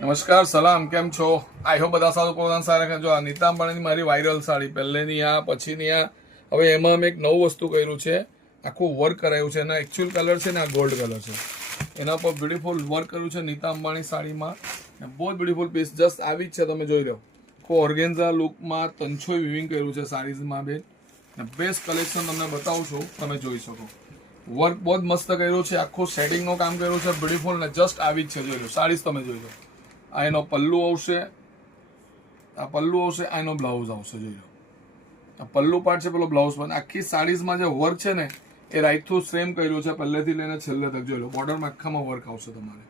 નમસ્કાર સલામ, કેમ છો? આઈ હોપ બધા સારું પોતાના સારા. જો આ નીતા અંબાણીની મારી વાયરલ સાડી, પહેલેની આ પછીની આ. હવે એમાં મેં એક નવું વસ્તુ કર્યું છે, આખું વર્ક કરાયું છે. એના એકચ્યુઅલ કલર છે ને આ ગોલ્ડ કલર છે. એના પર બ્યુટીફુલ વર્ક કર્યું છે નીતા અંબાણી સાડીમાં. બહુ જ બ્યુટીફુલ પીસ જસ્ટ આવી જ છે, તમે જોઈ લો. આખું ઓર્ગેન્ઝા લુકમાં તંછોઈ વિવિંગ કર્યું છે સાડીઝમાં બેન. બેસ્ટ કલેક્શન તમને બતાવું છું, તમે જોઈ શકો. વર્ક બહુ જ મસ્ત કર્યું છે, આખું સેટિંગનું કામ કર્યું છે બ્યુટીફુલ ને જસ્ટ આવી જ છે. જોઈ લો સાડીઝ, તમે જોઈ લો. આ એનો પલ્લુ આવશે, આ પલ્લુ આવશે, આ એનો બ્લાઉઝ આવશે. જોઈ લો, આ પલ્લુ પાર્ટ છે, પેલો બ્લાઉઝ પાર્ટ. આખી સાડીઝમાં જે વર્ક છે ને એ રાઈટ થ્રુ સેમ કર્યું છે, પહેલેથી લઈને છેલ્લે તક. જોઈ લો, બોર્ડરમાં આખામાં વર્ક આવશે તમારે.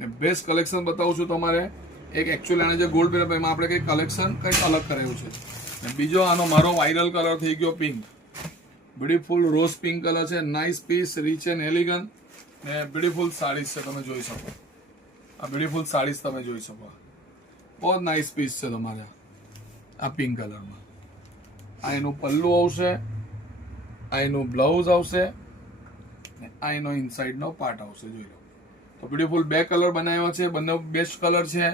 ને બેસ્ટ કલેક્શન બતાવું છું તમારે. એક એકચ્યુઅલી આને જે ગોલ્ડ પેર એમાં આપણે કંઈક કલેક્શન કંઈક અલગ કરાયું છે. ને બીજો આનો મારો વાયરલ કલર થઈ ગયો pink. Beautiful rose pink colour છે, nice piece, rich and elegant ને બ્યુટીફુલ સાડીઝ છે, તમે જોઈ શકો. આ બ્યુટીફુલ સાડીઝ તમે જોઈ શકો. બહુ જ નાઇસ પીસ છે તમારે આ પિંક કલરમાં. આ એનું પલ્લુ આવશે, આ એનું બ્લાઉઝ આવશે, આ એનો ઇનસાઇડનો પાર્ટ આવશે. જોઈ લો, તો બ્યુટીફુલ બે કલર બનાવ્યા છે, બંને બેસ્ટ કલર છે.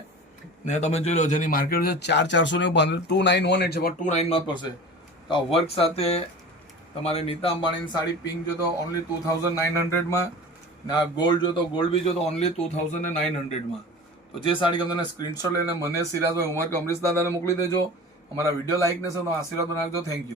ને તમે જોઈ લો, જેની માર્કેટ છે 4,400 2918 છે, પણ 29 નોટ પડશે. તો આ વર્ક સાથે તમારે નીતા અંબાણીની સાડી પિંક જો તો ઓનલી 2,900માં, ને આ ગોલ્ડ જો તો ગોલ્ડ બી જો તો ઓનલી 2,900માં. તો જે સાડી ગમે સ્ક્રીનશોટ લઈને મને સિરાજભાઈ ઉમર કે અમરીશ દાદાને મોકલી દેજો. અમારા વિડીયો લાઈક ને સર આશીર્વાદ બનાવજો. Thank you.